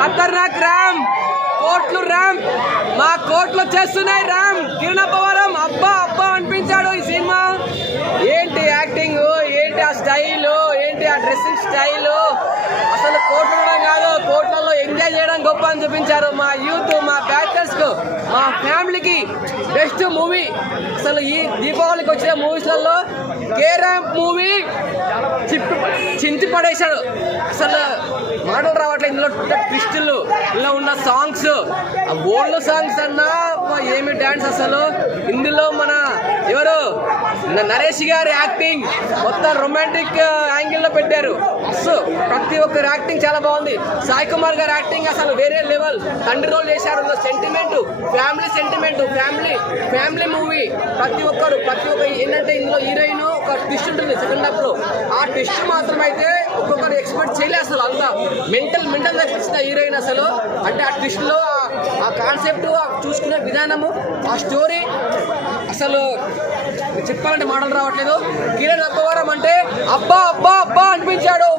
ఖతర్నాక్ రామ్, కోట్లు రామ్, మా కోట్లు చేస్తున్నాయి రామ్. కిరణ్ అబ్బవరం అబ్బా అబ్బా అనిపించాడు ఈ సినిమా. ఏంటి యాక్టింగ్, ఏంటి ఆ స్టైల్, ఏంటి ఆ డ్రెస్సింగ్ స్టైల్. అసలు కోట్లలో కాదు, కోట్లలో ఎంజాయ్ చేయడం గొప్ప అని చూపించారు. మా యూత్, మా బ్యాచర్స్ కు, మా ఫ్యామిలీకి బెస్ట్ మూవీ. అసలు ఈ దీపావళికి వచ్చిన మూవీస్లలో కేరామ్ మూవీ చించి పడేశాడు. అసలు మాటలు రావట్లేదు. ఇందులో ట్విస్టులు, ఇందులో ఉన్న సాంగ్స్, ఆ బోల్డ్ సాంగ్స్ అన్నా ఏమి డాన్స్. అసలు ఇందులో మన ఎవరు నరేష్ గారి యాక్టింగ్ మొత్తం రొమాంటిక్ యాంగిల్లో పెట్టారు. ప్రతి ఒక్కరు యాక్టింగ్ చాలా బాగుంది. సాయి కుమార్ గారి యాక్టింగ్ అసలు వేరే లెవెల్. తండ్రి రోల్ చేశారు. Sentiment, family sentiment, family movie. ప్రతి ఒక్కరు ఏంటంటే ఇందులో హీరోయిన్ ఒక ట్విస్ట్ ఉంటుంది సెకండ్ హాఫ్ లో. ఆ ట్విస్ట్ మాత్రం అయితే ఒక్కొక్కరు ఎక్స్పెక్ట్ చేయలేదు. అసలు అంతా మెంటల్ తెప్పించిన హీరోయిన్. అసలు అంటే ఆ ట్విస్ట్ లో ఆ కాన్సెప్ట్, చూసుకునే విధానము, ఆ స్టోరీ అసలు చెప్పాలంటే మాటలు రావట్లేదు. కిరణ్ అబ్బవరం అంటే అబ్బా అబ్బా అబ్బా అనిపించాడు.